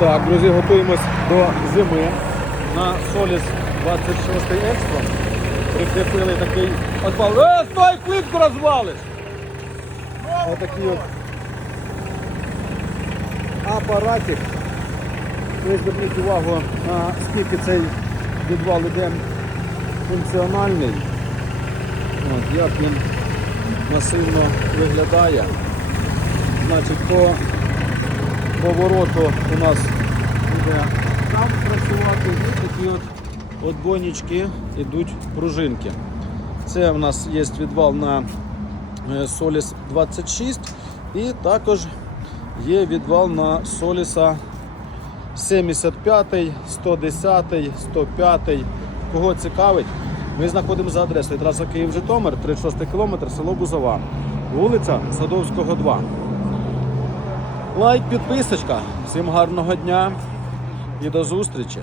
Так, друзі, готуємось до зими. На Соліс 26 Екстра прикріпили такий отвал. Е, стой, плитку розвалиш! Отакий от апаратик. Зверніть увагу, скільки цей відвал іде функціональний. От, як він масивно виглядає. Значить, по повороту у нас буде там працювати і такі от отбойнички йдуть пружинки. Це у нас є відвал на е, Solis 26 і також є відвал на Solis 75, 110, 105. Кого цікавить, ми знаходимося за адресою траса Київ-Житомир, 36 км, село Бузова, вулиця Садовського, 2. Лайк, підписочка. Всім гарного дня і до зустрічі.